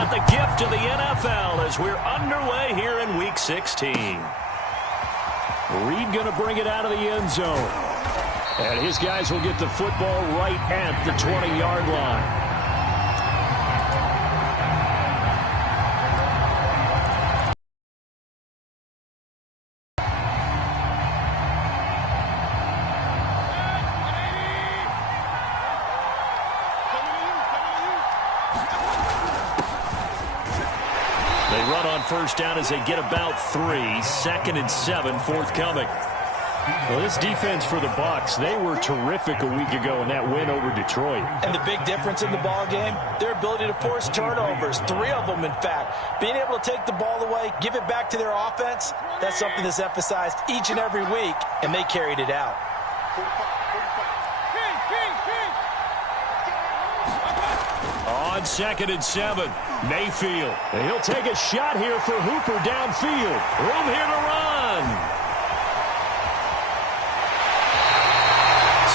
got the gift of the NFL as we're underway here in Week 16. Reed going to bring it out of the end zone. And his guys will get the football right at the 20-yard line. They run on first down as they get about 3. 2nd and 7 forthcoming. Well, this defense for the Bucs, they were terrific a week ago in that win over Detroit. And the big difference in the ball game, their ability to force turnovers, 3 of them in fact. Being able to take the ball away, give it back to their offense, that's something that's emphasized each and every week, and they carried it out. On 2nd and 7, Mayfield. And he'll take a shot here for Hooper downfield. Room here to run.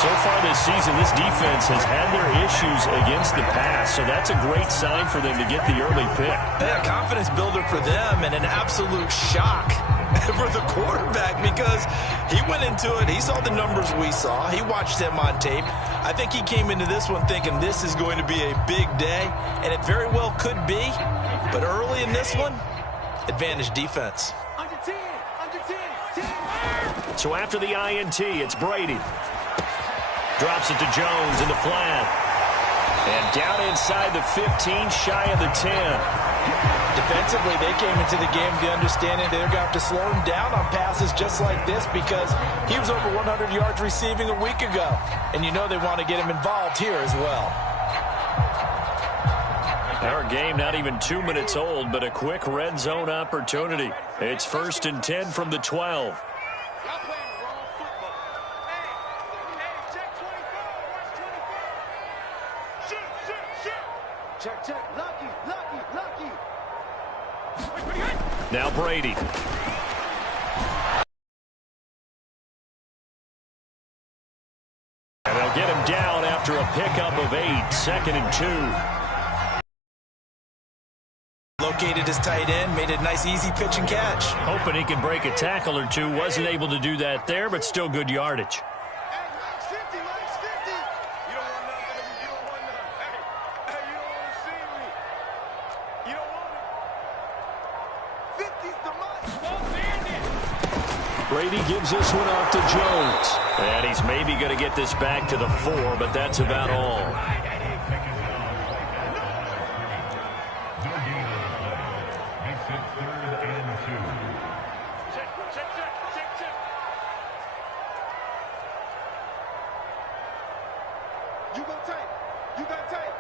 So far this season, this defense has had their issues against the pass, so that's a great sign for them to get the early pick. Yeah, confidence builder for them and an absolute shock for the quarterback because he went into it. He saw the numbers we saw. He watched them on tape. I think he came into this one thinking this is going to be a big day, and it very well could be. But early in this one, advantage defense. Under 10, under 10. So after the INT, it's Brady. Drops it to Jones in the flat. And down inside the 15, shy of the 10. Defensively, they came into the game with the understanding they're going to have to slow him down on passes just like this because he was over 100 yards receiving a week ago. And you know they want to get him involved here as well. Our game not even 2 minutes old, but a quick red zone opportunity. It's 1st and 10 from the 12. Check. Lucky. Now Brady. And they'll get him down after a pickup of 8. 2nd and 2. Located his tight end, made a nice easy pitch and catch. Hoping he can break a tackle or two. Wasn't able to do that there, but still good yardage. Brady gives this one off to Jones. And he's maybe going to get this back to the 4, but that's about all. You got tape.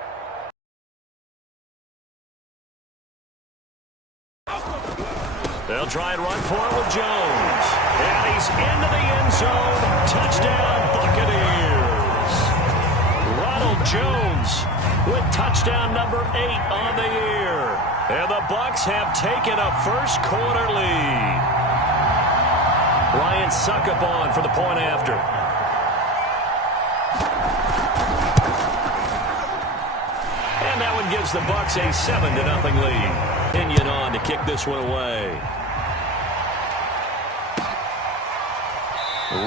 They'll try and run for it with Jones. And he's into the end zone. Touchdown, Buccaneers. Ronald Jones with touchdown number 8 on the year. And the Bucs have taken a first quarter lead. Ryan Succop for the point after. And that one gives the Bucs a 7-0 lead. Pinion on to kick this one away.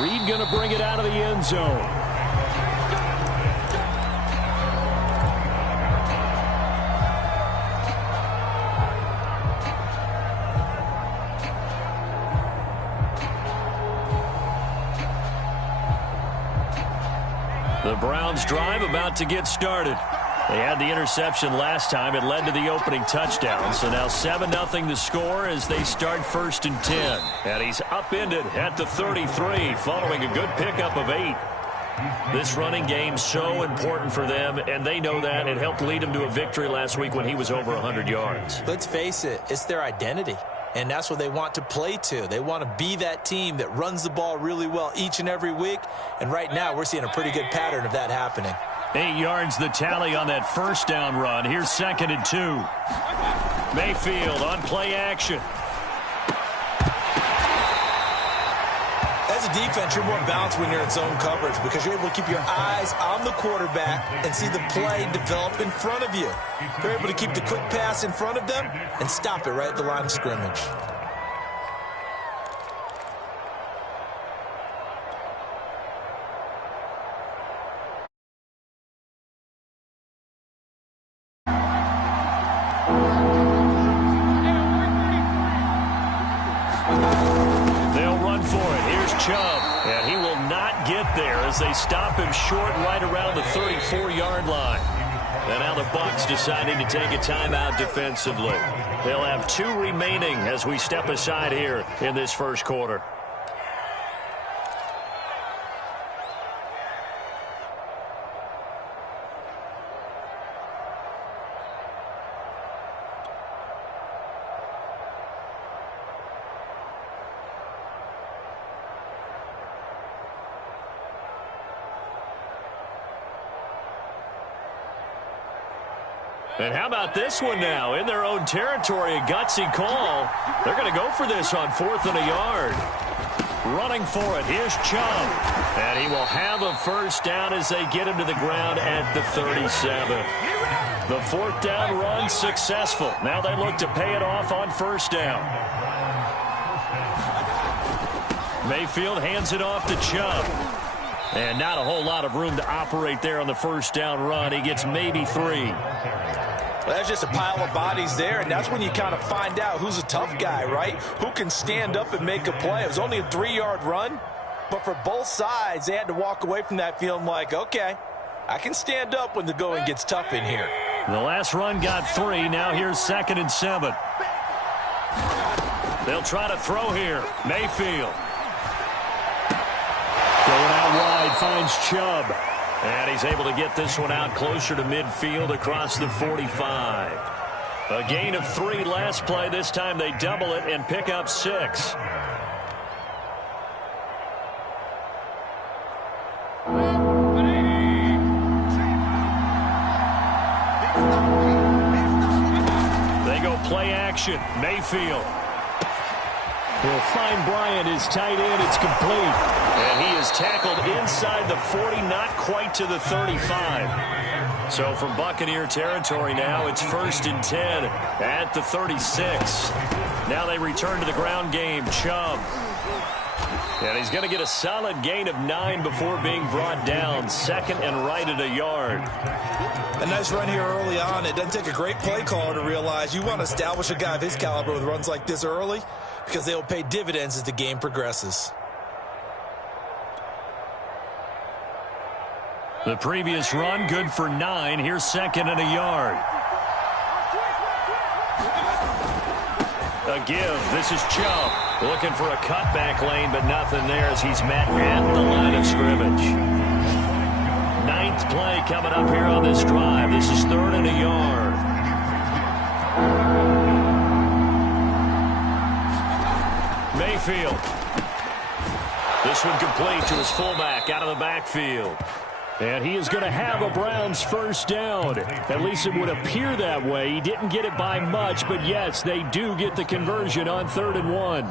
Reed going to bring it out of the end zone. The Browns drive about to get started. They had the interception last time. It led to the opening touchdown. So now 7-0 the score as they start 1st and 10. And he's upended at the 33 following a good pickup of 8. This running game so important for them, and they know that. It helped lead them to a victory last week when he was over 100 yards. Let's face it, it's their identity. And that's what they want to play to. They want to be that team that runs the ball really well each and every week. And right now we're seeing a pretty good pattern of that happening. 8 yards the tally on that first down run. Here's 2nd and 2. Mayfield on play action. As a defense, you're more balanced when you're in zone coverage because you're able to keep your eyes on the quarterback and see the play develop in front of you. They're able to keep the quick pass in front of them and stop it right at the line of scrimmage. And he will not get there as they stop him short right around the 34-yard line. And now the Bucs deciding to take a timeout defensively. They'll have 2 remaining as we step aside here in this first quarter. And how about this one now? In their own territory, a gutsy call. They're going to go for this on 4th and a yard. Running for it, here's Chubb. And he will have a first down as they get him to the ground at the 37. The 4th down run successful. Now they look to pay it off on 1st down. Mayfield hands it off to Chubb. And not a whole lot of room to operate there on the 1st down run. He gets maybe 3. Well, that's just a pile of bodies there, and that's when you kind of find out who's a tough guy, right? Who can stand up and make a play. It was only a 3-yard run, but for both sides, they had to walk away from that feeling like, okay, I can stand up when the going gets tough in here. The last run got 3. Now here's 2nd and 7. They'll try to throw here. Mayfield. Going out wide, finds Chubb. And he's able to get this one out closer to midfield across the 45. A gain of 3 last play. This time they double it and pick up 6. They go play action. Mayfield will find Bryant, his tight end. It's complete. And he is tackled inside the 40, not quite to the 35. So from Buccaneer territory now, it's 1st and 10 at the 36. Now they return to the ground game. Chubb. And he's going to get a solid gain of 9 before being brought down. 2nd and right at a yard. A nice run here early on. It doesn't take a great play caller to realize you want to establish a guy of his caliber with runs like this early, because they will pay dividends as the game progresses. The previous run good for 9. Here's 2nd and a yard. A give. This is Chubb looking for a cutback lane, but nothing there as he's met at the line of scrimmage. 9th play coming up here on this drive. This is 3rd and a yard. Mayfield. This one complete to his fullback out of the backfield. And he is going to have a Browns first down. At least it would appear that way. He didn't get it by much, but yes, they do get the conversion on 3rd and 1.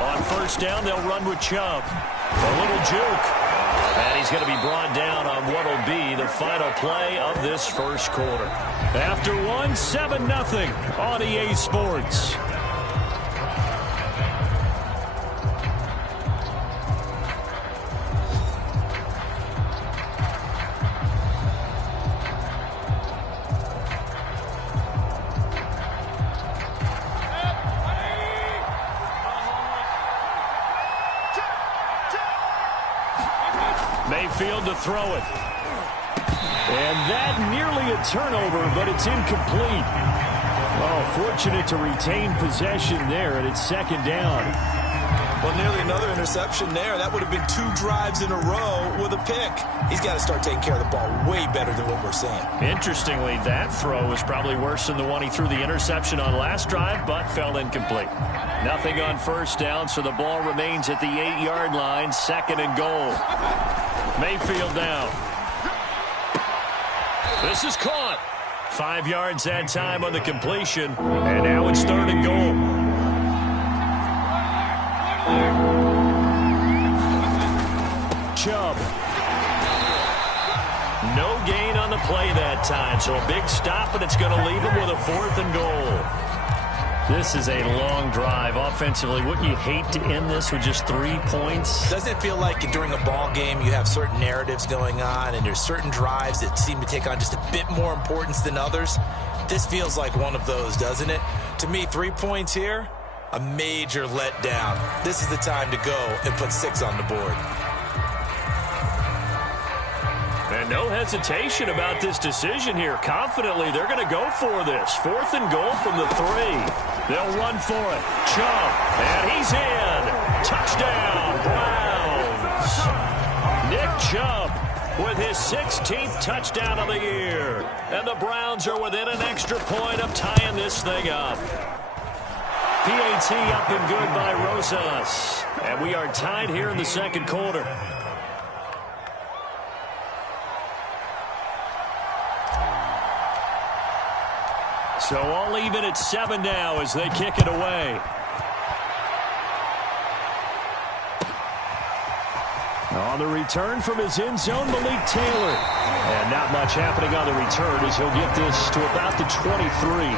On 1st down, they'll run with Chubb. A little juke. And he's going to be brought down on what will be the final play of this first quarter. After 1, 7-0 on EA Sports. Mayfield to throw it. And that nearly a turnover, but it's incomplete. Oh, fortunate to retain possession there, and it's 2nd down. Well, nearly another interception there. That would have been 2 drives in a row with a pick. He's got to start taking care of the ball way better than what we're seeing. Interestingly, that throw was probably worse than the one he threw the interception on last drive, but fell incomplete. Nothing on first down, so the ball remains at the 8-yard line, 2nd and goal. Mayfield down. This is caught. 5 yards that time on the completion, and now it's 3rd and goal. Chubb. No gain on the play that time, so a big stop, and it's going to leave him with a 4th and goal. This is a long drive offensively. Wouldn't you hate to end this with just 3 points? Doesn't it feel like during a ball game you have certain narratives going on and there's certain drives that seem to take on just a bit more importance than others? This feels like one of those, doesn't it? To me, 3 points here, a major letdown. This is the time to go and put 6 on the board. And no hesitation about this decision here. Confidently, they're going to go for this. 4th and goal from the 3. They'll run for it. Chubb, and he's in. Touchdown, Browns. Nick Chubb with his 16th touchdown of the year. And the Browns are within an extra point of tying this thing up. PAT up and good by Rosas. And we are tied here in the 2nd quarter. So all even at 7 now as they kick it away. On the return from his end zone, Malik Taylor. And not much happening on the return as he'll get this to about the 23.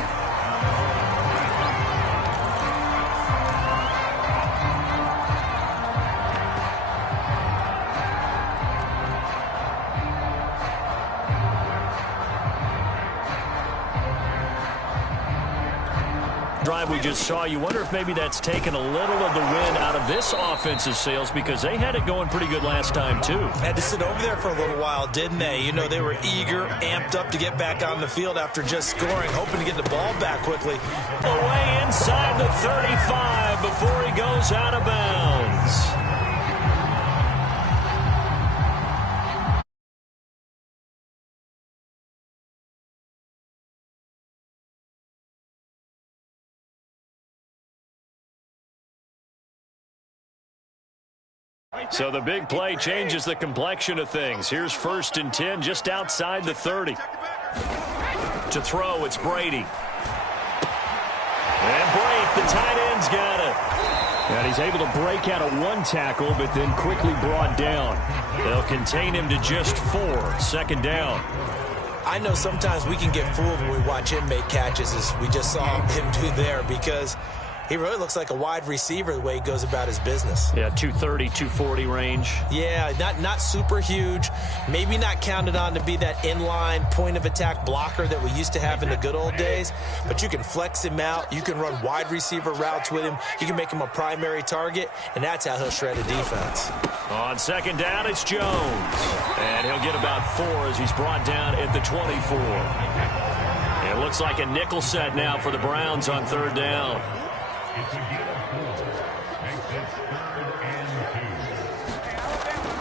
Drive we just saw, you wonder if maybe that's taken a little of the wind out of this offensive sails because they had it going pretty good last time too. Had to sit over there for a little while, didn't they? You know, they were eager, amped up to get back on the field after just scoring, hoping to get the ball back quickly. Away inside the 35 before he goes out of bounds. So the big play changes the complexion of things. Here's 1st and 10 just outside the 30. To throw, it's Brady. And Brady, the tight end's got it. And he's able to break out of 1 tackle, but then quickly brought down. They'll contain him to just 4. 2nd down. I know sometimes we can get fooled when we watch him make catches, as we just saw him do there, because he really looks like a wide receiver the way he goes about his business. Yeah, 230, 240 range. Yeah, not super huge. Maybe not counted on to be that inline point-of-attack blocker that we used to have in the good old days. But you can flex him out. You can run wide receiver routes with him. You can make him a primary target, and that's how he'll shred a defense. On 2nd down, it's Jones. And he'll get about 4 as he's brought down at the 24. It looks like a nickel set now for the Browns on 3rd down.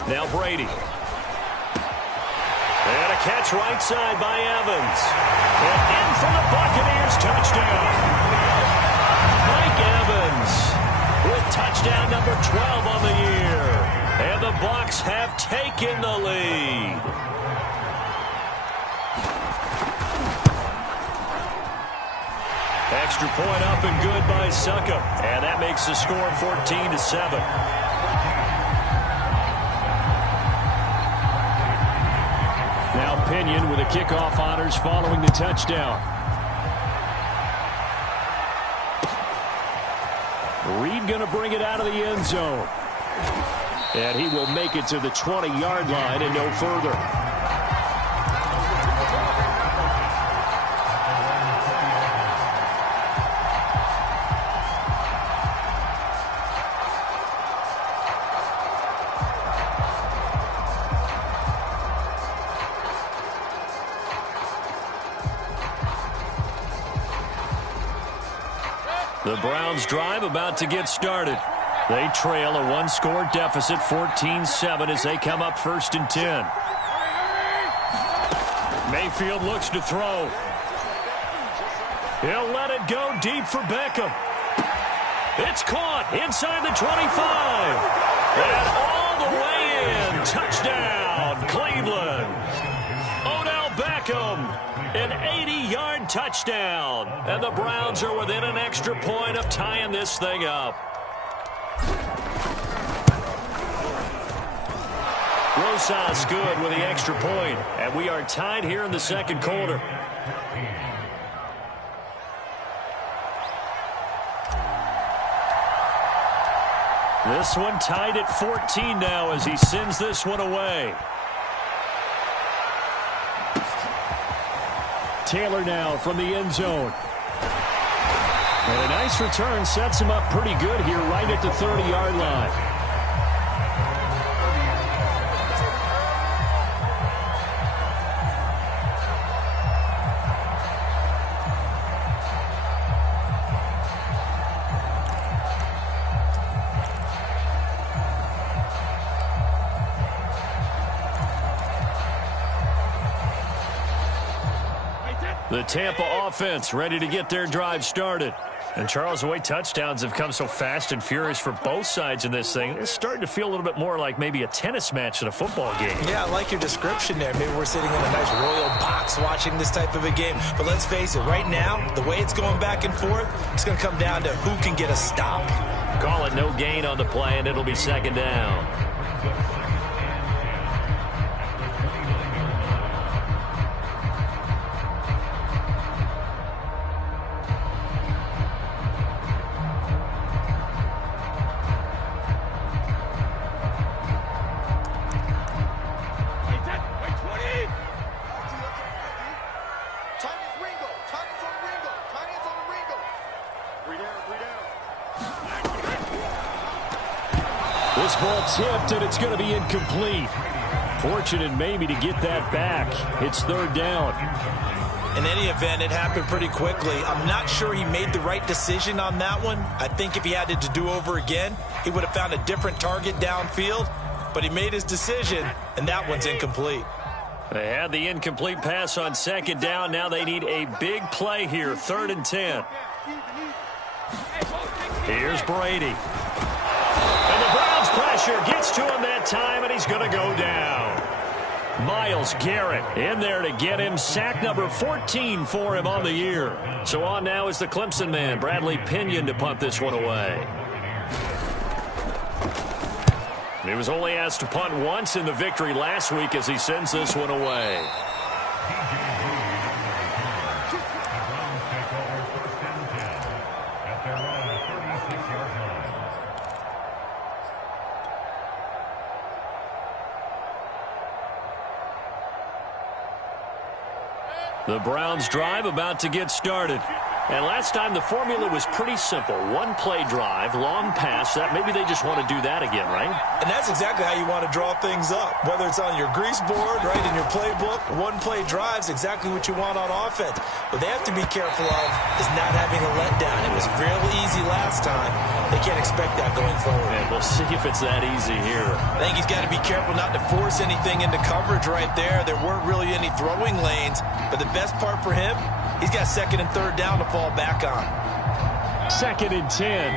Now Brady. And a catch right side by Evans. And in for the Buccaneers touchdown. Mike Evans with touchdown number 12 on the year. And the Bucs have taken the lead. Extra point up and good by Succop. And that makes the score 14-7. Now Pinion with the kickoff honors following the touchdown. Reed going to bring it out of the end zone. And he will make it to the 20-yard line and no further. The Browns drive about to get started. They trail a one-score deficit, 14-7, as they come up 1st and 10. Mayfield looks to throw. He'll let it go deep for Beckham. It's caught inside the 25. And all the way in. Touchdown, Cleveland. Odell Beckham, an 80-yard touchdown. And the Browns are within an extra point of tying this thing up. Rosas good with the extra point. And we are tied here in the second quarter. This one tied at 14 now as he sends this one away. Taylor now from the end zone. And a nice return sets him up pretty good here right at the 30-yard line. The Tampa offense ready to get their drive started. And, Charles, the way touchdowns have come so fast and furious for both sides in this thing, it's starting to feel a little bit more like maybe a tennis match in a football game. Yeah, I like your description there. Maybe we're sitting in a nice royal box watching this type of a game. But let's face it, right now, the way it's going back and forth, it's going to come down to who can get a stop. Call it no gain on the play, and it'll be 2nd down. This ball tipped, and it's going to be incomplete. Fortunate maybe to get that back. It's 3rd down. In any event, it happened pretty quickly. I'm not sure he made the right decision on that one. I think if he had to do over again, he would have found a different target downfield. But he made his decision, and that one's incomplete. They had the incomplete pass on 2nd down. Now they need a big play here, 3rd and 10. Here's Brady. And the Browns pressure gets to him that time, and he's going to go down. Myles Garrett in there to get him. Sack number 14 for him on the year. So on now is the Clemson man, Bradley Pinion, to punt this one away. He was only asked to punt once in the victory last week as he sends this one away. The Browns drive about to get started. And last time the formula was pretty simple. One play drive, long pass. That maybe they just want to do that again, right? And that's exactly how you want to draw things up. Whether it's on your grease board, right, in your playbook, one play drive's exactly what you want on offense. What they have to be careful of is not having a letdown. It was real easy last time. They can't expect that going forward. And we'll see if it's that easy here. I think he's got to be careful not to force anything into coverage right there. There weren't really any throwing lanes. But the best part for him, he's got 2nd and 3rd down to fall back on. 2nd and 10.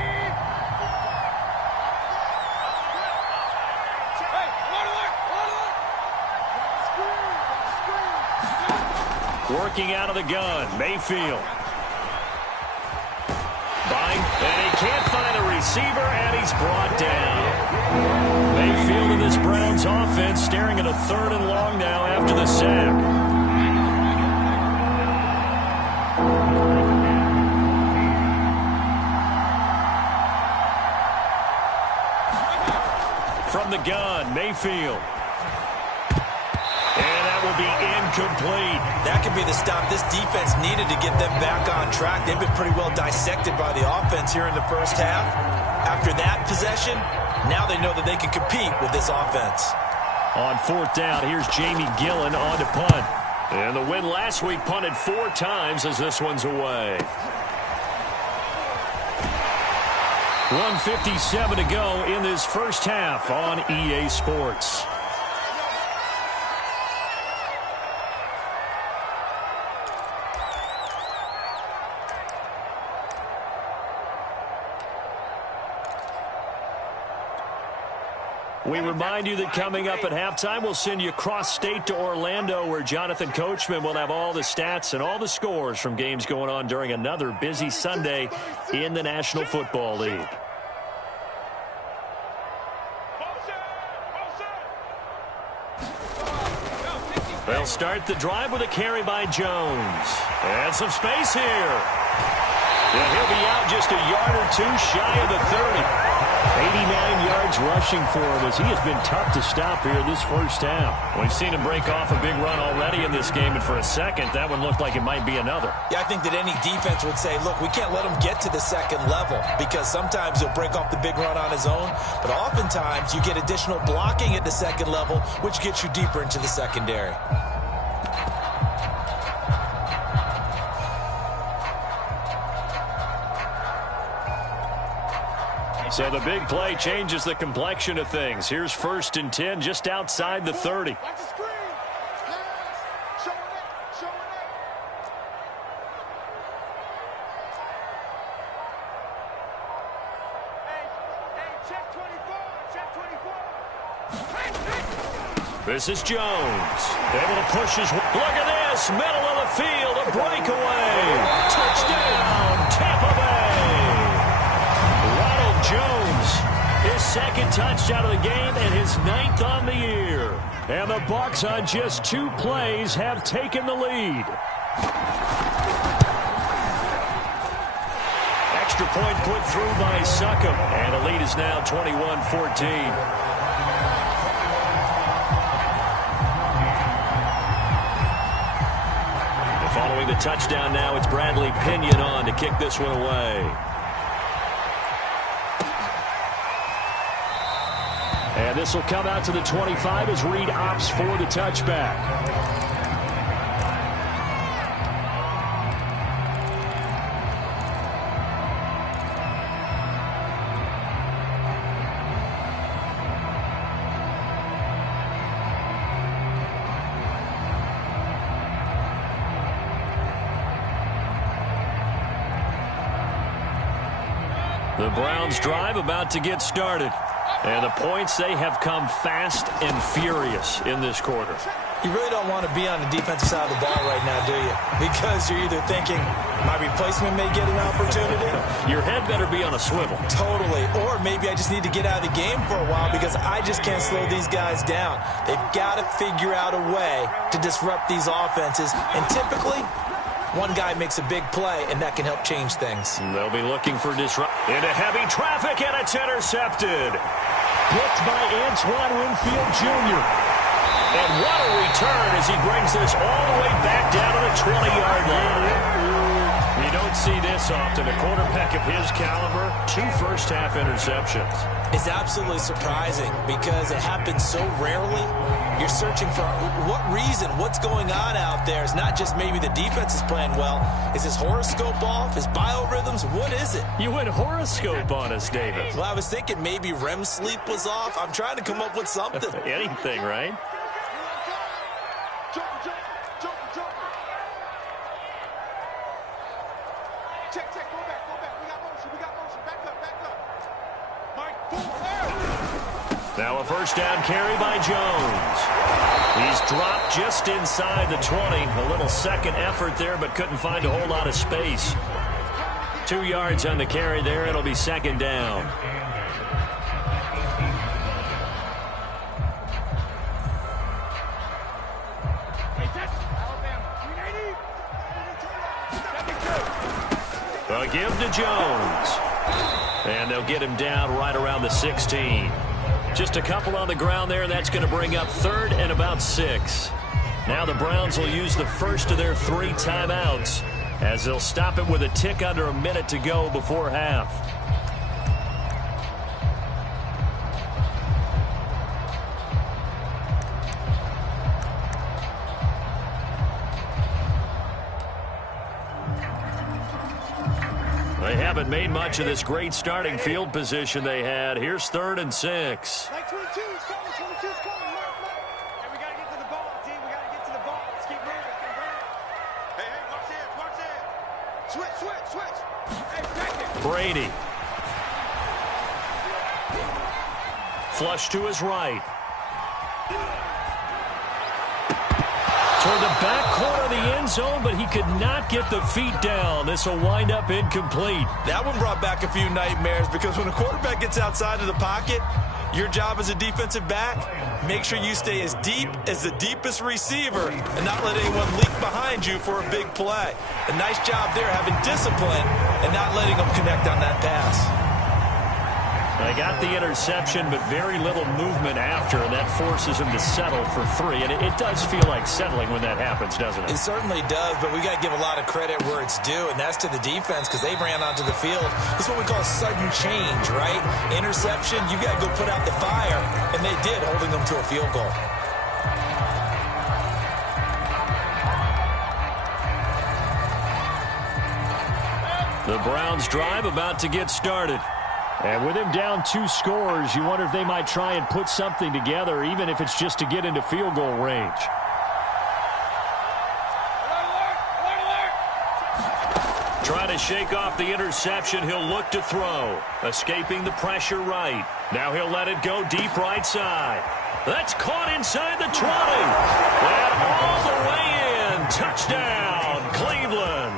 Working out of the gun, Mayfield. And he can't find a receiver, and he's brought down. Mayfield in this Browns offense staring at a 3rd and long now after the sack. From the gun, Mayfield. And that will be incomplete. That could be the stop this defense needed to get them back on track. They've been pretty well dissected by the offense here in the first half. After that possession, now they know that they can compete with this offense. On 4th down, here's Jamie Gillen on to punt. And the win last week punted 4 times as this one's away. 1:57 to go in this first half on EA Sports. We remind you that coming up at halftime, we'll send you cross-state to Orlando, where Jonathan Coachman will have all the stats and all the scores from games going on during another busy Sunday in the National Football League. They'll start the drive with a carry by Jones. And some space here. And he'll be out just a yard or two shy of the 30. 89 yards rushing for him as he has been tough to stop here this first half. We've seen him break off a big run already in this game, and for a second, that one looked like it might be another. Yeah, I think that any defense would say, look, we can't let him get to the second level, because sometimes he'll break off the big run on his own, but oftentimes you get additional blocking at the second level, which gets you deeper into the secondary. So the big play changes the complexion of things. Here's 1st and 10 just outside the 30. Watch the screen. Showing it. Showing it. Hey, check 24. Check 24. This is Jones. Able to push his... Look at this. Middle of the field. A breakaway. Touchdown, Tampa Bay. Jones, his second touchdown of the game and his 9th on the year. And the Bucs on just 2 plays have taken the lead. Extra point put through by Succop. And the lead is now 21-14. Following the touchdown now, it's Bradley Pinion on to kick this one away. And this will come out to the 25 as Reed opts for the touchback. The Browns drive about to get started. And the points, they have come fast and furious in this quarter. You really don't want to be on the defensive side of the ball right now, do you? Because you're either thinking, my replacement may get an opportunity. Your head better be on a swivel. Totally. Or maybe I just need to get out of the game for a while because I just can't slow these guys down. They've got to figure out a way to disrupt these offenses. And typically, one guy makes a big play, and that can help change things. They'll be looking for disrupt into heavy traffic, and it's intercepted. Blocked by Antoine Winfield Jr. And what a return as he brings this all the way back down to the 20-yard line. You don't see this often. A quarterback of his caliber, 2 first-half interceptions. It's absolutely surprising because it happens so rarely. You're searching for what reason, what's going on out there. It's not just maybe the defense is playing well. Is his horoscope off? His biorhythms? What is it? You went horoscope on us, David. Well, I was thinking maybe REM sleep was off. I'm trying to come up with something. Anything, right? Check, go back. We got motion. Back up. Mike, now a first down carry by Jones. He's dropped just inside the 20. A little second effort there, but couldn't find a whole lot of space. 2 yards on the carry there. It'll be 2nd down. They'll give to Jones. And they'll get him down right around the 16. Just a couple on the ground there. That's going to bring up 3rd and about 6. Now the Browns will use the first of their 3 timeouts as they'll stop it with a tick under a minute to go before half. They have haven't made much of this great starting field position they had. Here's 3rd and 6. Like 22 is coming. 22 is coming. Mark. Hey, we got to get to the ball, team. We got to get to the ball. Let's keep moving. Hey, watch this. Watch this. Switch. Hey, back it. Brady. Flush to his right. Toward the back corner of the end zone, but he could not get the feet down. This will wind up incomplete. That one brought back a few nightmares because when a quarterback gets outside of the pocket, your job as a defensive back, make sure you stay as deep as the deepest receiver and not let anyone leak behind you for a big play. A nice job there having discipline and not letting them connect on that pass. They got the interception, but very little movement after, and that forces him to settle for 3. And it does feel like settling when that happens, doesn't it? It certainly does, but we got to give a lot of credit where it's due, and that's to the defense because they ran onto the field. This is what we call sudden change, right? Interception, you got to go put out the fire, and they did, holding them to a field goal. The Browns' drive about to get started. And with him down 2 scores, you wonder if they might try and put something together, even if it's just to get into field goal range. Trying to shake off the interception, he'll look to throw. Escaping the pressure right. Now he'll let it go deep right side. That's caught inside the 20. And all the way in. Touchdown, Cleveland.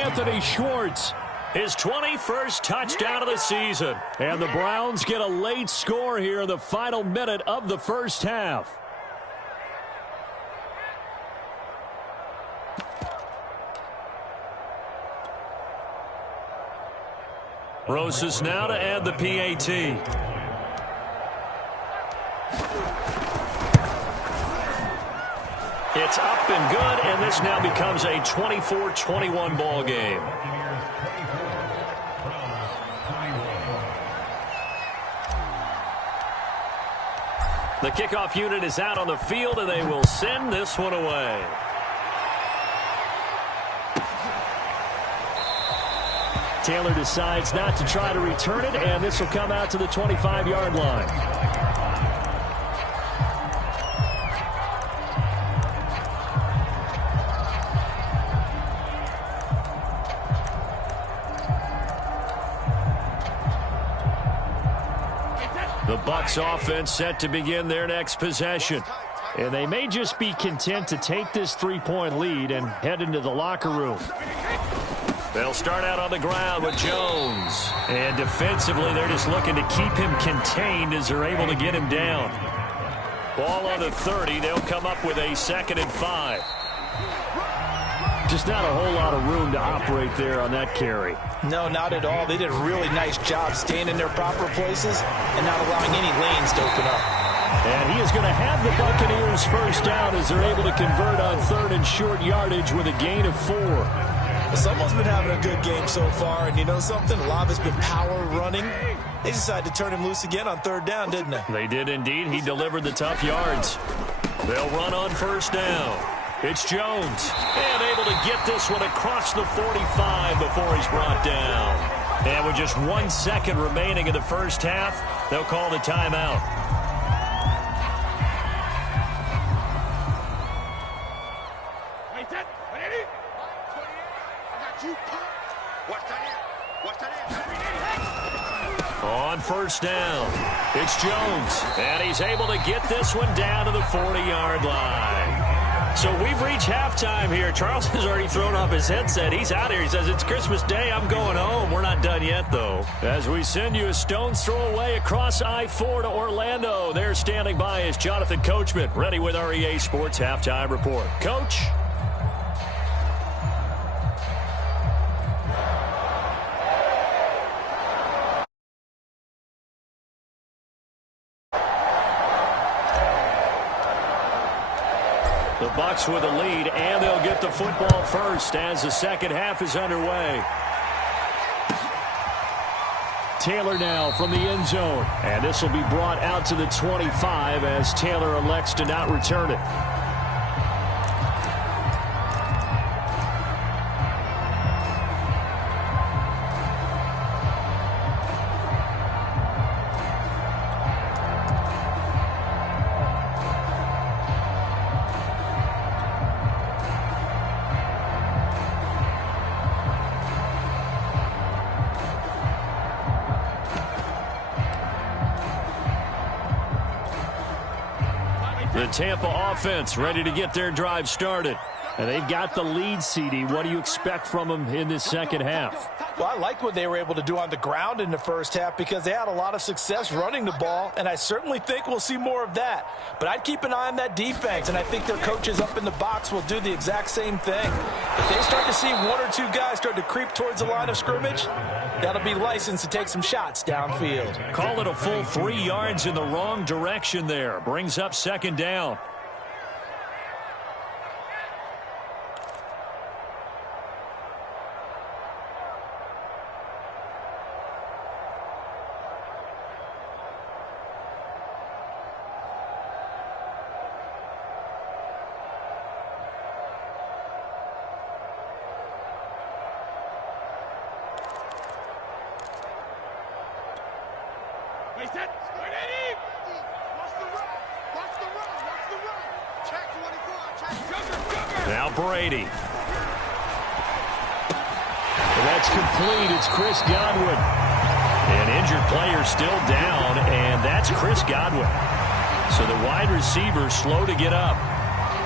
Anthony Schwartz. His 21st touchdown of the season. And the Browns get a late score here in the final minute of the first half. Rosas now to add the PAT. It's up and good, and this now becomes a 24-21 ball game. The kickoff unit is out on the field, and they will send this one away. Taylor decides not to try to return it, and this will come out to the 25-yard line. The Bucs offense set to begin their next possession. And they may just be content to take this 3-point lead and head into the locker room. They'll start out on the ground with Jones. And defensively, they're just looking to keep him contained as they're able to get him down. Ball on the 30. They'll come up with a 2nd and 5. Just not a whole lot of room to operate there on that carry. No, not at all. They did a really nice job staying in their proper places and not allowing any lanes to open up. And he is going to have the Buccaneers first down as they're able to convert on 3rd and short yardage with a gain of 4. Someone's been having a good game so far, and you know something? A lot of it's been power running. They decided to turn him loose again on 3rd down, didn't they? They did indeed. He delivered the tough yards. They'll run on 1st down. It's Jones, and able to get this one across the 45 before he's brought down. And with just 1 second remaining in the first half, they'll call the timeout. On 1st down, it's Jones, and he's able to get this one down to the 40-yard line. So we've reached halftime here. Charles has already thrown off his headset. He's out here. He says, it's Christmas Day. I'm going home. We're not done yet, though. As we send you a stone's throw away across I-4 to Orlando. There standing by is Jonathan Coachman, ready with our EA Sports Halftime Report. Coach? The Bucs with a lead, and they'll get the football first as the second half is underway. Taylor now from the end zone, and this will be brought out to the 25 as Taylor elects to not return it. Tampa offense ready to get their drive started. And they've got the lead, CD. What do you expect from them in this second half? Well, I like what they were able to do on the ground in the first half because they had a lot of success running the ball, and I certainly think we'll see more of that. But I'd keep an eye on that defense, and I think their coaches up in the box will do the exact same thing. If they start to see one or two guys start to creep towards the line of scrimmage, that'll be licensed to take some shots downfield. Call it a full 3 yards in the wrong direction there. Brings up second down. Now Brady. That's complete. It's Chris Godwin. An injured player still down, and that's Chris Godwin. So the wide receiver slow to get up.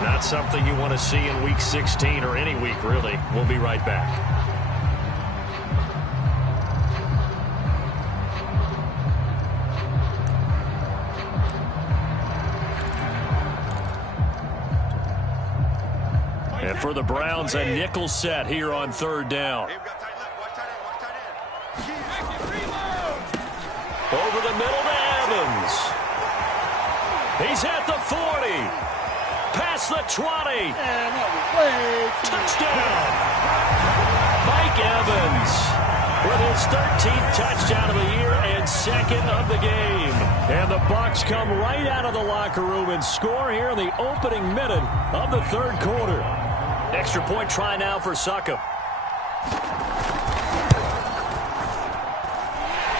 Not something you want to see in Week 16 or any week, really. We'll be right back. And for the Browns, a nickel set here on third down. Over the middle to Evans. He's at the 40. Past the 20. Touchdown. Mike Evans with his 13th touchdown of the year and second of the game. And the Bucs come right out of the locker room and score here in the opening minute of the third quarter. Extra point try now for Succop.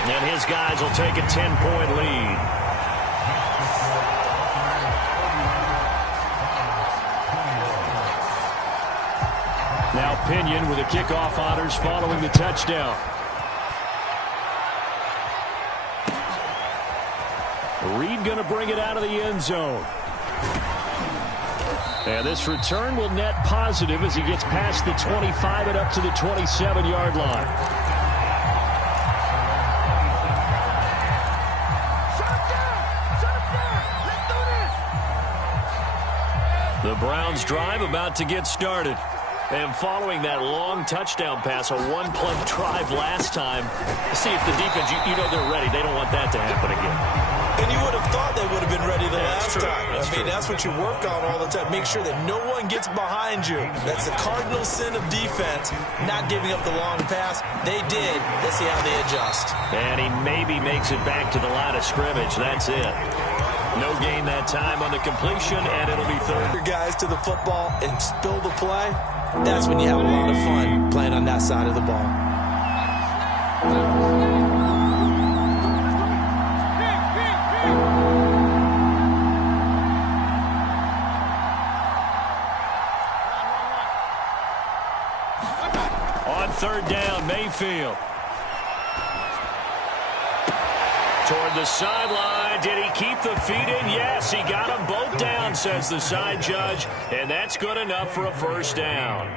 And his guys will take a 10-point lead. Now Pinion with the kickoff honors following the touchdown. Reed going to bring it out of the end zone. And this return will net positive as he gets past the 25 and up to the 27-yard line. The Browns drive about to get started. And following that long touchdown pass, a one-play drive last time, see if the defense, you know they're ready. They don't want that to happen again. And you would have thought they would have been ready the last time. That's what you work on all the time. Make sure that no one gets behind you. That's the cardinal sin of defense, not giving up the long pass. They did. Let's see how they adjust. And he maybe makes it back to the line of scrimmage. That's it. No gain that time on the completion, and it'll be third. Your guys to the football and spill the play. That's when you have a lot of fun playing on that side of the ball. On third down, Mayfield. Toward the sideline. Did he keep the feet in? Yes, he got them both down, says the side judge. And that's good enough for a first down.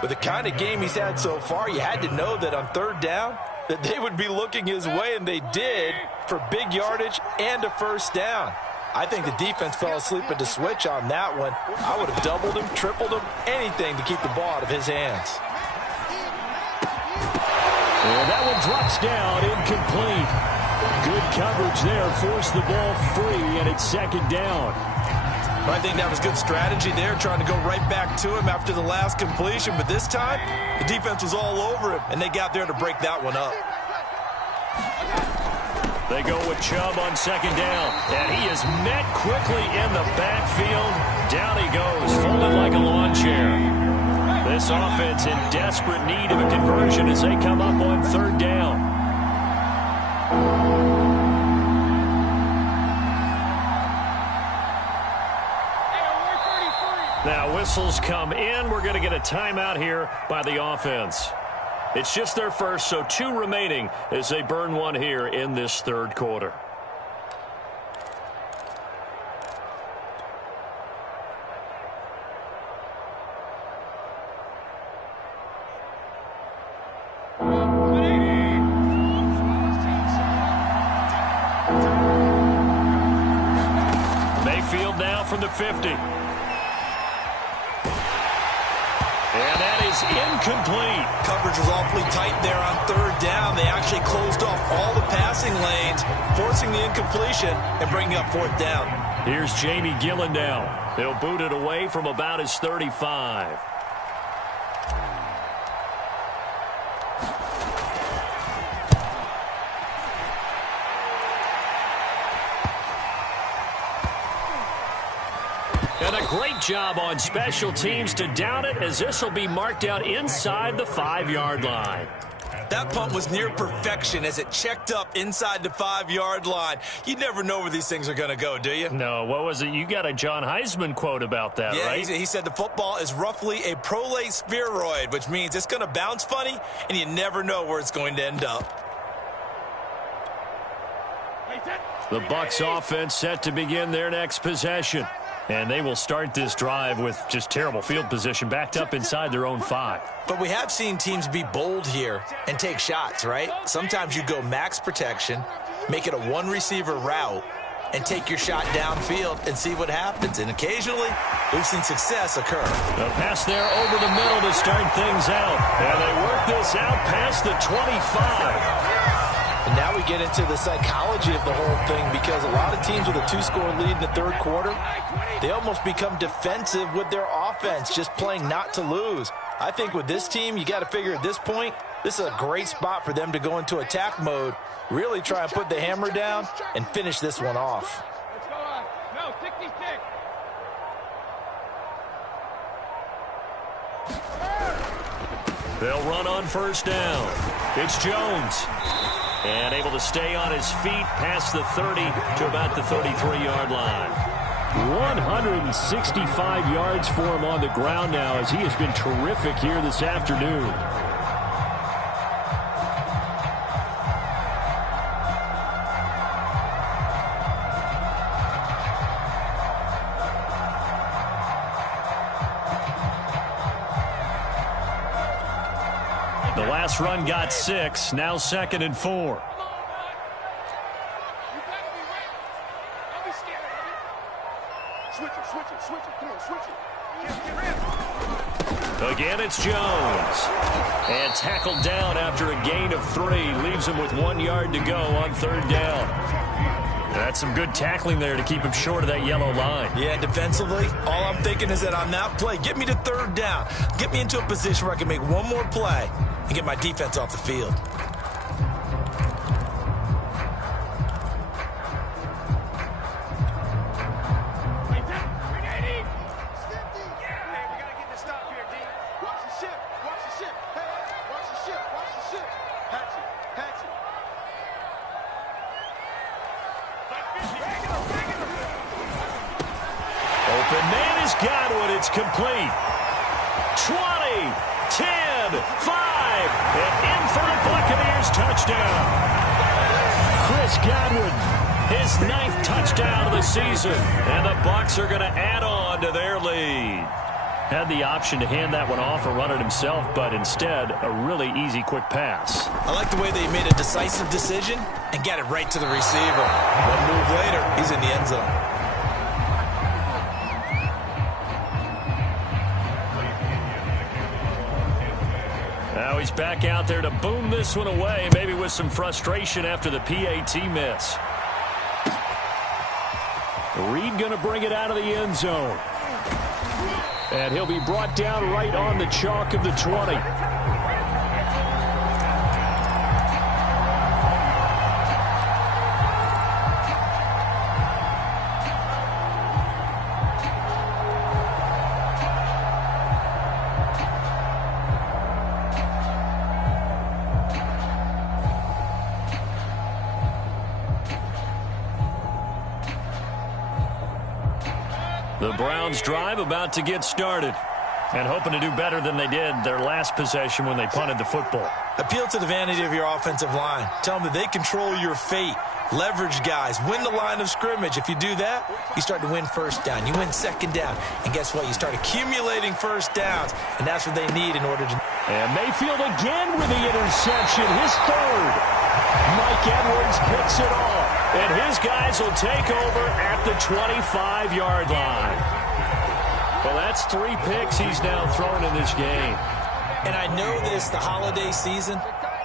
With the kind of game he's had so far, you had to know that on third down that they would be looking his way, and they did, for big yardage and a first down. I think the defense fell asleep at the switch on that one. I would have doubled him, tripled him, anything to keep the ball out of his hands. And that one drops down, incomplete. Good coverage there, forced the ball free, and it's second down. I think that was good strategy there, trying to go right back to him after the last completion. But this time, the defense was all over him, and they got there to break that one up. They go with Chubb on second down, and he is met quickly in the backfield. Down he goes, folded like a lawn chair. This offense in desperate need of a conversion as they come up on third down. Now whistles come in. We're going to get a timeout here by the offense. It's just their first, so 2 remaining as they burn one here in this third quarter. 50. And that is incomplete. Coverage was awfully tight there on third down. They actually closed off all the passing lanes, forcing the incompletion and bringing up fourth down. Here's Jamie Gillen. They'll boot it away from about his 35. And a great job on special teams to down it, as this will be marked out inside the 5-yard line. That punt was near perfection as it checked up inside the 5-yard line. You never know where these things are going to go, do you? No, what was it? You got a John Heisman quote about that, right? Yeah, he said the football is roughly a prolate spheroid, which means it's going to bounce funny, and you never know where it's going to end up. The Bucs offense set to begin their next possession. And they will start this drive with just terrible field position, backed up inside their own 5. But we have seen teams be bold here and take shots, right? Sometimes you go max protection, make it a one-receiver route, and take your shot downfield and see what happens. And occasionally, we've seen success occur. The pass there over the middle to start things out. And they work this out past the 25. And now we get into the psychology of the whole thing, because a lot of teams with a 2-score lead in the third quarter, they almost become defensive with their offense, just playing not to lose. I think with this team, you got to figure at this point, this is a great spot for them to go into attack mode, really try and put the hammer down and finish this one off. Let's go on. No, 66. They'll run on first down. It's Jones. And able to stay on his feet past the 30 to about the 33-yard line. 165 yards for him on the ground now, as he has been terrific here this afternoon. The last run got 6, now 2nd and 4. Again, it's Jones. And tackled down after a gain of 3. Leaves him with 1 yard to go on third down. That's some good tackling there to keep him short of that yellow line. Yeah, defensively, all I'm thinking is that on that play, get me to third down. Get me into a position where I can make one more play and get my defense off the field. Open man has got one. It's complete. 20, 10, 5, and in for the Buccaneers touchdown. Chris Godwin, his 9th touchdown of the season, and the Bucs are going to add on to their lead. Had the option to hand that one off or run it himself, but instead, a really easy, quick pass. I like the way they made a decisive decision and got it right to the receiver. One move later, he's in the end zone. Now he's back out there to boom this one away, maybe with some frustration after the PAT miss. Reed going to bring it out of the end zone. And he'll be brought down right on the chalk of the 20. The Browns drive about to get started, and hoping to do better than they did their last possession when they punted the football. Appeal to the vanity of your offensive line. Tell them that they control your fate. leverage guys, win the line of scrimmage. If you do that, you start to win first down. You win second down. And guess what? You start accumulating first downs, and that's what they need in order to... And Mayfield again with the interception, his third. Mike Edwards picks it off. And his guys will take over at the 25-yard line. Well, that's 3 picks he's now thrown in this game. And I know this, the holiday season,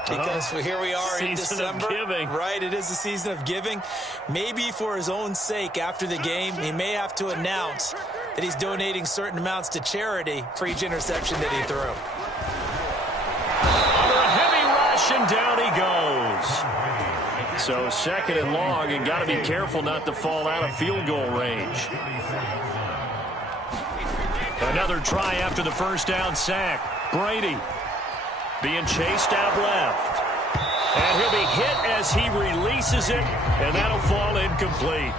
because here we are in December. Season of giving. Right, it is the season of giving. Maybe for his own sake, after the game, he may have to announce that he's donating certain amounts to charity for each interception that he threw. Under a heavy rush, and down he goes. So 2nd and long, and got to be careful not to fall out of field goal range. Another try after the first down sack. Brady being chased out left. And he'll be hit as he releases it, and that'll fall incomplete.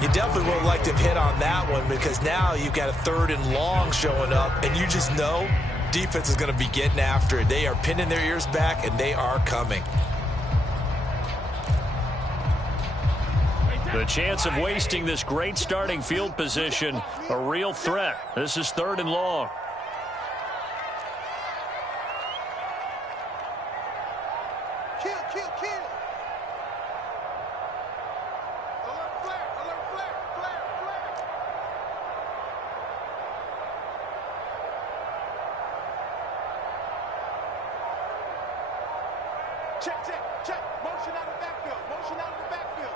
You definitely would like to hit on that one, because now you've got a 3rd and long showing up, and you just know defense is going to be getting after it. They are pinning their ears back, and they are coming. The chance of wasting this great starting field position, a real threat. This is 3rd and long. Kill. Alert flare. Check. Motion out of the backfield.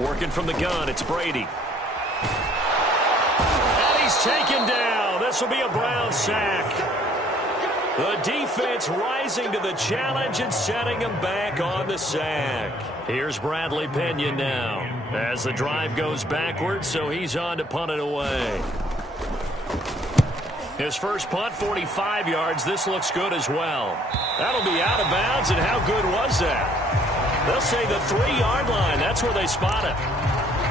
Working from the gun, it's Brady. And he's taken down. This will be a Brown sack. The defense rising to the challenge and setting him back on the sack. Here's Bradley Pinion now as the drive goes backwards, so he's on to punt it away. His first punt, 45 yards. This looks good as well. That'll be out of bounds, and how good was that? They'll say the 3-yard line. That's where they spot it.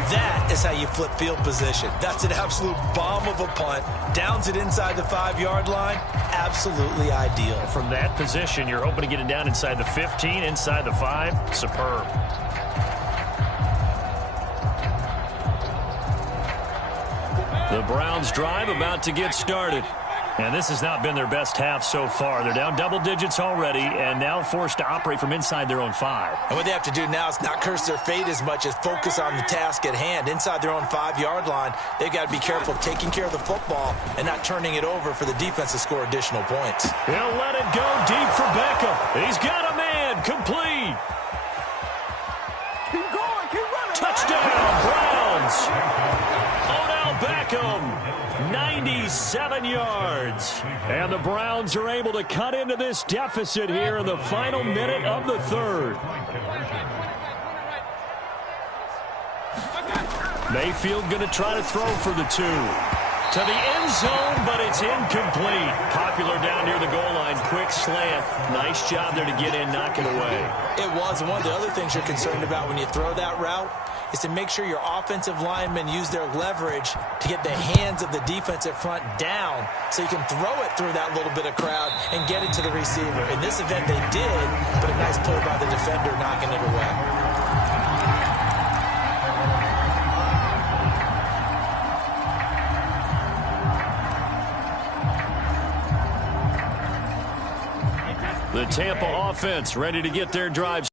That is how you flip field position. That's an absolute bomb of a punt. Downs it inside the 5-yard line. Absolutely ideal. From that position, you're hoping to get it down inside the 15, inside the 5. Superb. The Browns drive about to get started. And this has not been their best half so far. They're down double digits already and now forced to operate from inside their own 5. And what they have to do now is not curse their fate as much as focus on the task at hand. Inside their own 5-yard line, they've got to be careful of taking care of the football and not turning it over for the defense to score additional points. He'll let it go deep for Beckham. He's got a man. Complete. Keep going. Keep running. Touchdown, Browns. Odell Beckham. 97 yards. And the Browns are able to cut into this deficit here in the final minute of the 3rd. Mayfield going to try to throw for the 2. To the end zone, but it's incomplete. Popular down near the goal line. Quick slant. Nice job there to get in, knock it away. It was. One of the other things you're concerned about when you throw that route is to make sure your offensive linemen use their leverage to get the hands of the defensive front down so you can throw it through that little bit of crowd and get it to the receiver. In this event, they did, but a nice play by the defender knocking it away. The Tampa offense ready to get their drives.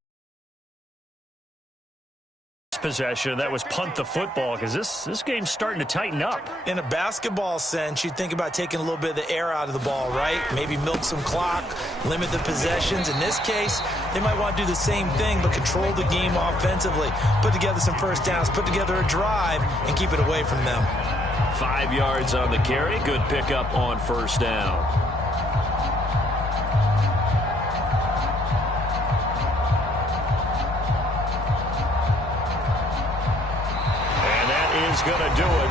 Possession, that was punt the football, because this game's starting to tighten up. In a basketball sense, you think about taking a little bit of the air out of the ball, right? Maybe milk some clock, limit the possessions. In this case, they might want to do the same thing, but control the game offensively. Put together some first downs, put together a drive, and keep it away from them. 5 yards on the carry. Good pickup on first down. Is going to do it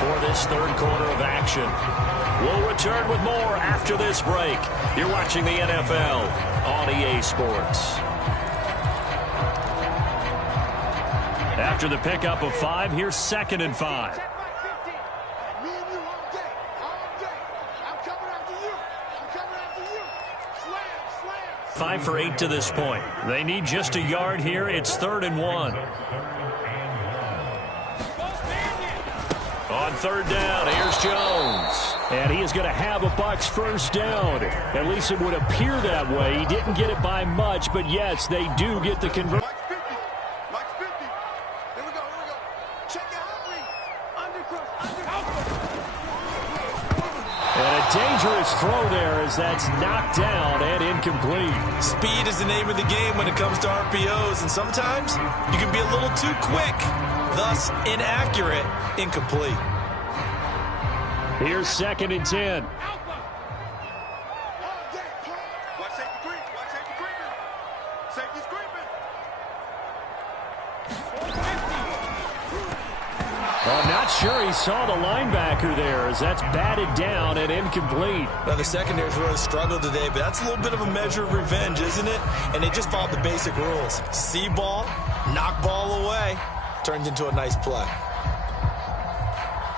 for this 3rd quarter of action. We'll return with more after this break. You're watching the NFL on EA Sports. After the pickup of 5, here's 2nd and 5. Me and you all day. I'm coming after you. Slam. 5 for 8 to this point. They need just a yard here. It's 3rd and 1. On 3rd down, here's Jones. And he is going to have a Bucs first down. At least it would appear that way. He didn't get it by much, but yes, they do get the conversion. Mike's 50. Here we go. Check it out, Lee. Undercross. And a dangerous throw there as that's knocked down and incomplete. Speed is the name of the game when it comes to RPOs, and sometimes you can be a little too quick, thus inaccurate, incomplete. Here's 2nd and 10. Watch safety creep. Watch safety creeping. Safety's creeping. Well, I'm not sure he saw the linebacker there as that's batted down and incomplete. Now, the secondary's really struggled today, but that's a little bit of a measure of revenge, isn't it? And they just followed the basic rules. See ball, knock ball away, turned into a nice play.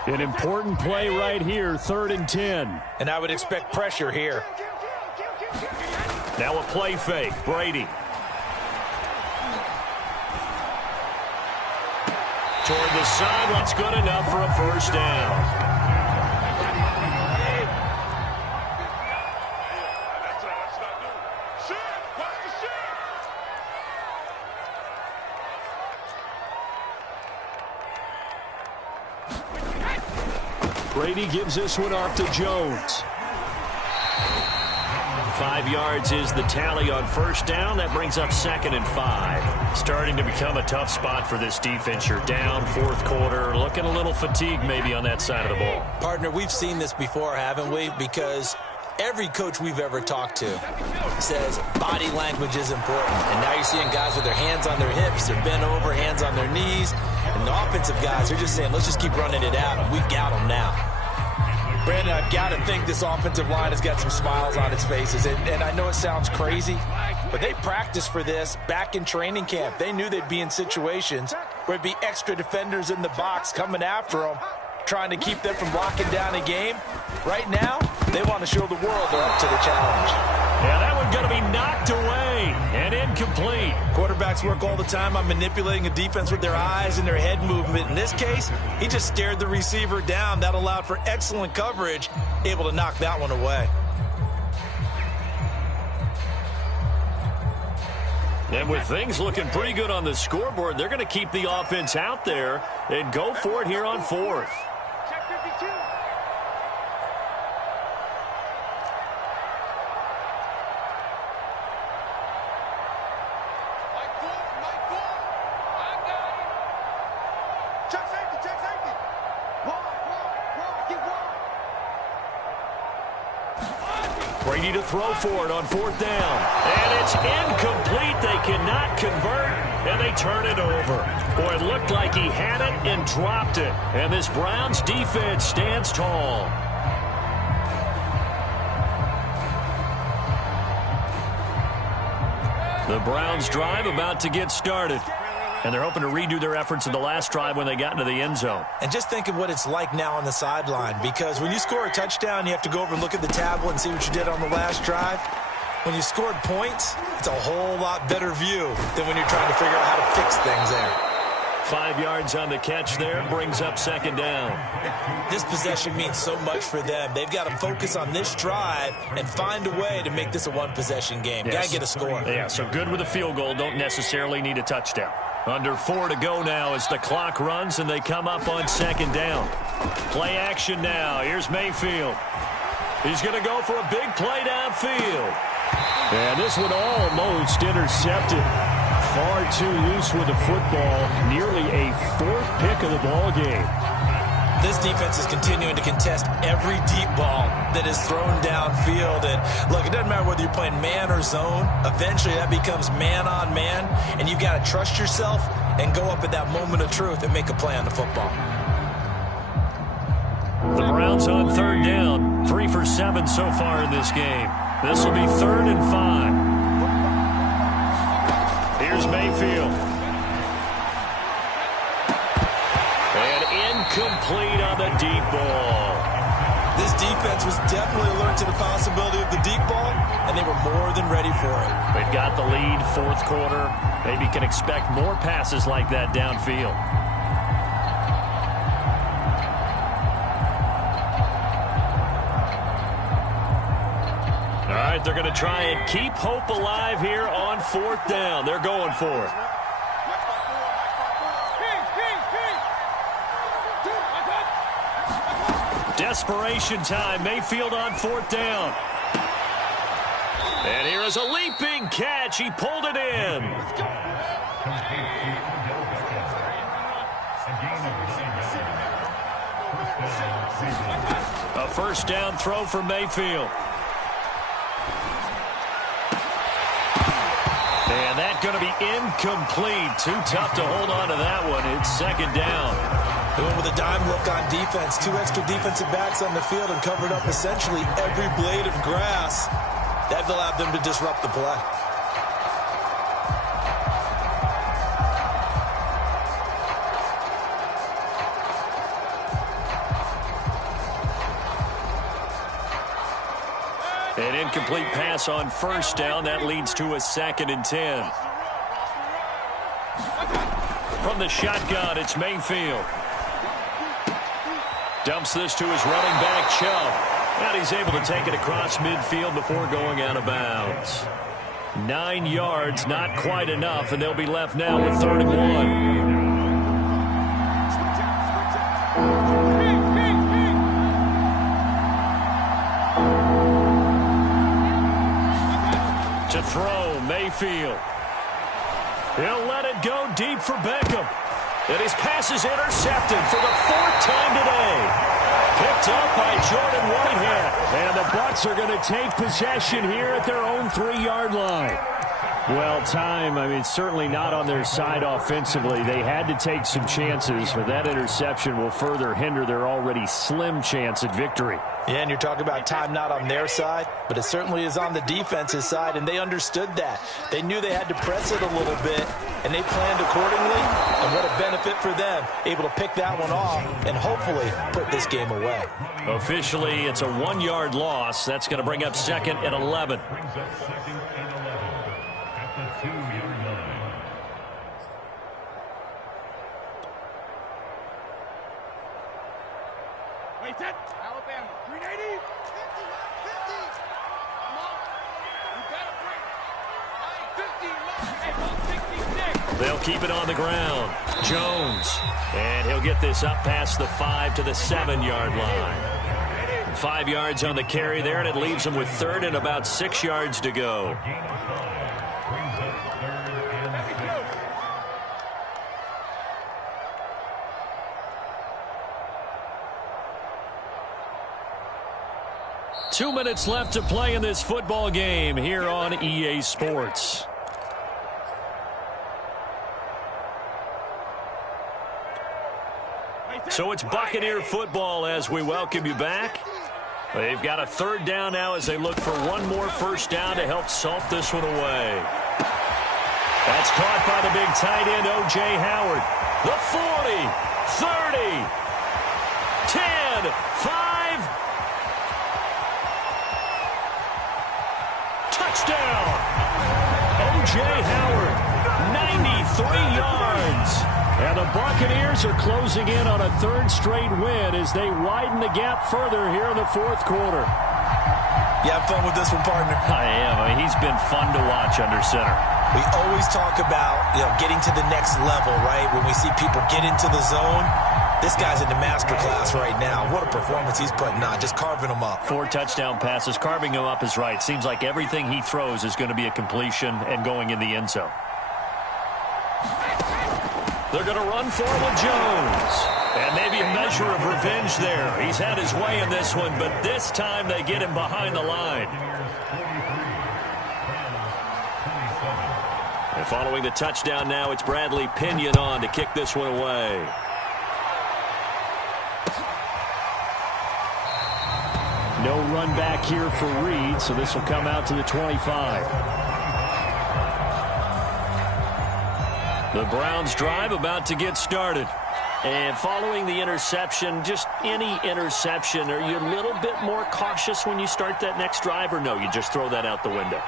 An important play right here, 3rd and 10. And I would expect pressure here. Now a play fake. Brady. Toward the sideline. Good enough for a first down. Brady gives this one off to Jones. 5 yards is the tally on first down. That brings up 2nd and 5. Starting to become a tough spot for this defense. You're down 4th quarter. Looking a little fatigued maybe on that side of the ball. Partner, we've seen this before, haven't we? Because every coach we've ever talked to says body language is important. And now you're seeing guys with their hands on their hips, they're bent over, hands on their knees. And the offensive guys, they're just saying, let's just keep running it out, and we've got them now. Brandon, I've got to think this offensive line has got some smiles on its faces. And I know it sounds crazy, but they practiced for this back in training camp. They knew they'd be in situations where there'd be extra defenders in the box coming after them, trying to keep them from locking down a game. Right now, they want to show the world they're up to the challenge. Yeah, that one going to be knocked away and incomplete. Quarterbacks work all the time on manipulating a defense with their eyes and their head movement. In this case, he just stared the receiver down. That allowed for excellent coverage, able to knock that one away. And with things looking pretty good on the scoreboard, they're going to keep the offense out there and go for it here on 4th. Check 52. Check safety. Wide, get wide. Brady to throw for it on 4th down. And it's incomplete. They cannot convert, and they turn it over. Boy, it looked like he had it and dropped it. And this Browns defense stands tall. The Browns drive about to get started. And they're hoping to redo their efforts in the last drive when they got into the end zone. And just think of what it's like now on the sideline, because when you score a touchdown, you have to go over and look at the tablet and see what you did on the last drive. When you scored points, it's a whole lot better view than when you're trying to figure out how to fix things there. 5 yards on the catch there, brings up 2nd down. This possession means so much for them. They've got to focus on this drive and find a way to make this a one-possession game. Yes. Got to get a score. Yeah, so good with a field goal. Don't necessarily need a touchdown. Under 4 to go now as the clock runs and they come up on 2nd down. Play action now. Here's Mayfield. He's going to go for a big play downfield. And this one almost intercepted. Far too loose with the football. Nearly a 4th pick of the ball game. This defense is continuing to contest every deep ball that is thrown downfield. And look, it doesn't matter whether you're playing man or zone. Eventually that becomes man on man. And you've got to trust yourself and go up at that moment of truth and make a play on the football. The Browns on 3rd down. 3 for 7 so far in this game. This will be 3rd and 5. Here's Mayfield. And incomplete on the deep ball. This defense was definitely alert to the possibility of the deep ball, and they were more than ready for it. They've got the lead, fourth quarter. Maybe can expect more passes like that downfield. All right, they're going to try and keep hope alive here on fourth down. They're going for it. Desperation time. Mayfield on fourth down. And here is a leaping catch. He pulled it in. A first down throw for Mayfield. And that's going to be incomplete. Too tough to hold on to that one. It's second down. Going with a dime look on defense. 2 extra defensive backs on the field and covered up essentially every blade of grass. That allowed them to disrupt the play. An incomplete pass on first down. That leads to a 2nd and 10. From the shotgun, it's Mayfield. Dumps this to his running back, Chubb. And he's able to take it across midfield before going out of bounds. 9 yards, not quite enough, and they'll be left now with 3rd and 1. To throw, Mayfield. He'll let it go deep for Beckham. And his pass is intercepted for the 4th time today. Picked up by Jordan Whitehead. And the Bucs are going to take possession here at their own 3-yard line. Well, certainly not on their side offensively. They had to take some chances, but that interception will further hinder their already slim chance at victory. Yeah, and you're talking about time not on their side, but it certainly is on the defense's side, and they understood that. They knew they had to press it a little bit, and they planned accordingly, and what a benefit for them, able to pick that one off and hopefully put this game away. Officially, it's a 1-yard loss. That's going to bring up 2nd and 11. Alabama, 380. 50, 50. Come on. You better bring 50. 66. They'll keep it on the ground. Jones. And he'll get this up past the 5 to the 7-yard line. 5 yards on the carry there, and it leaves them with 3rd and about 6 yards to go. Two minutes left to play in this football game here on EA Sports. So it's Buccaneer football as we welcome you back. They've got a 3rd down now as they look for one more first down to help salt this one away. That's caught by the big tight end, O.J. Howard. The 40, 30, 10, 5. Touchdown! O.J. Howard, 93 yards. And the Buccaneers are closing in on a 3rd straight win as they widen the gap further here in the 4th quarter. You have fun with this one, partner? I am. He's been fun to watch under center. We always talk about, getting to the next level, right? When we see people get into the zone, this guy's in the master class right now. What a performance he's putting on, just carving them up. 4 touchdown passes. Carving him up is right. Seems like everything he throws is going to be a completion and going in the end zone. They're going to run for it with Jones. And maybe a measure of revenge there. He's had his way in this one, but this time they get him behind the line. And following the touchdown now, it's Bradley Pinion on to kick this one away. No run back here for Reed, so this will come out to the 25. The Browns drive about to get started. And following the interception, just any interception, are you a little bit more cautious when you start that next drive, or no, you just throw that out the window?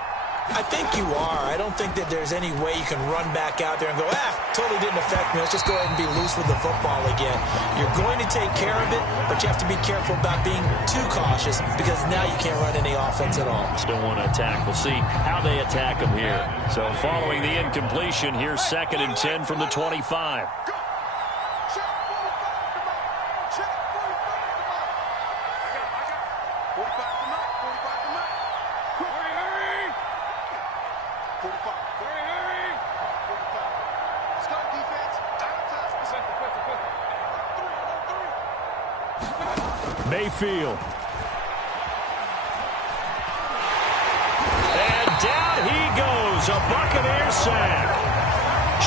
I think you are. I don't think that there's any way you can run back out there and go, totally didn't affect me. Let's just go ahead and be loose with the football again. You're going to take care of it, but you have to be careful about being too cautious because now you can't run any offense at all. Still want to attack. We'll see how they attack them here. So following the incompletion, here's 2nd and 10 from the 25. Mayfield. And down he goes. A Buccaneer sack.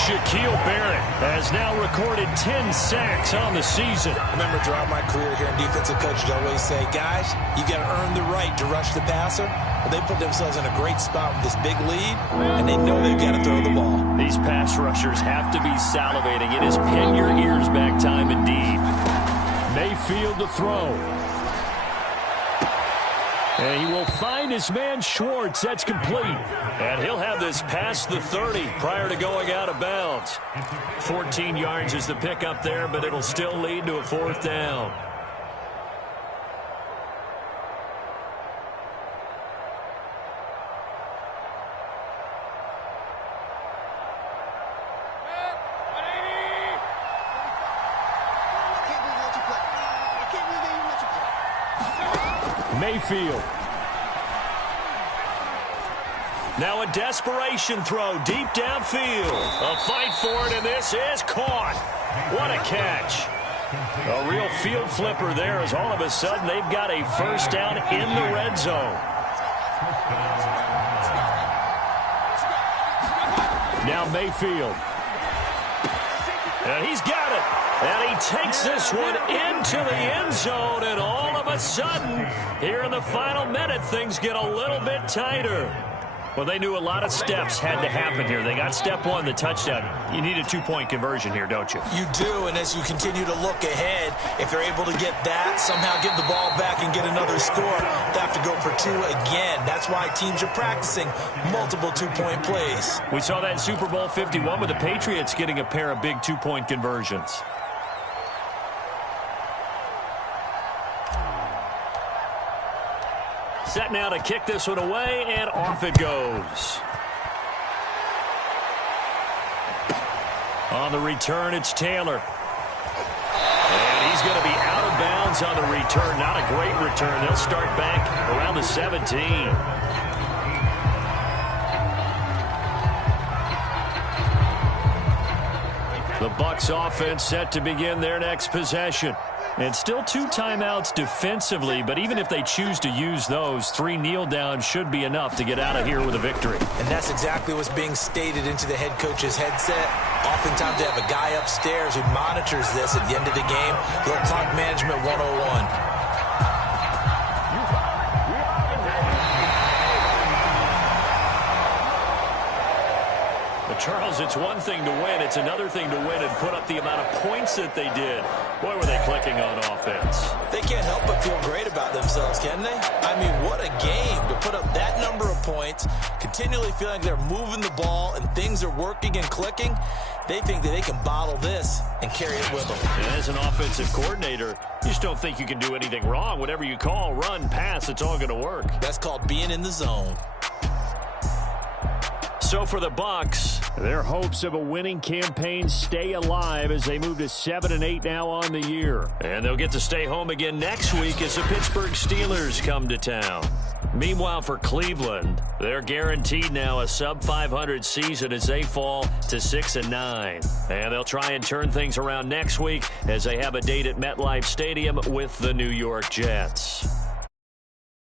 Shaquille Barrett has now recorded 10 sacks on the season. I remember throughout my career here in defensive coaches always say, guys, you got to earn the right to rush the passer. Well, they put themselves in a great spot with this big lead, and they know they've got to throw the ball. These pass rushers have to be salivating. It is pin your ears back time indeed. Mayfield to throw. And he will find his man Schwartz. That's complete. And he'll have this past the 30 prior to going out of bounds. 14 yards is the pickup there, but it'll still lead to a 4th down. Mayfield. Now a desperation throw deep downfield. A fight for it, and this is caught. What a catch. A real field flipper there as all of a sudden they've got a 1st down in the red zone. Now Mayfield. And he's got it. And he takes this one into the end zone, and all of a sudden, here in the final minute, things get a little bit tighter. Well, they knew a lot of steps had to happen here. They got step 1, the touchdown. You need a 2-point conversion here, don't you? You do, and as you continue to look ahead, if they're able to get that, somehow give the ball back and get another score, they have to go for 2 again. That's why teams are practicing multiple 2-point plays. We saw that in Super Bowl 51 with the Patriots getting a pair of big 2-point conversions. Set now to kick this one away, and off it goes. On the return, it's Taylor. And he's going to be out of bounds on the return. Not a great return. They'll start back around the 17. The Bucs offense set to begin their next possession. And still 2 timeouts defensively, but even if they choose to use those, 3 kneel downs should be enough to get out of here with a victory. And that's exactly what's being stated into the head coach's headset. Oftentimes they have a guy upstairs who monitors this at the end of the game. Little clock management 101. Charles, it's one thing to win. It's another thing to win and put up the amount of points that they did. Boy, were they clicking on offense. They can't help but feel great about themselves, can they? I mean, what a game to put up that number of points, continually feeling like they're moving the ball and things are working and clicking. They think that they can bottle this and carry it with them. And as an offensive coordinator, you just don't think you can do anything wrong. Whatever you call, run, pass, it's all going to work. That's called being in the zone. So for the Bucs, their hopes of a winning campaign stay alive as they move to 7-8 now on the year. And they'll get to stay home again next week as the Pittsburgh Steelers come to town. Meanwhile, for Cleveland, they're guaranteed now a sub-500 season as they fall to 6-9. And they'll try and turn things around next week as they have a date at MetLife Stadium with the New York Jets.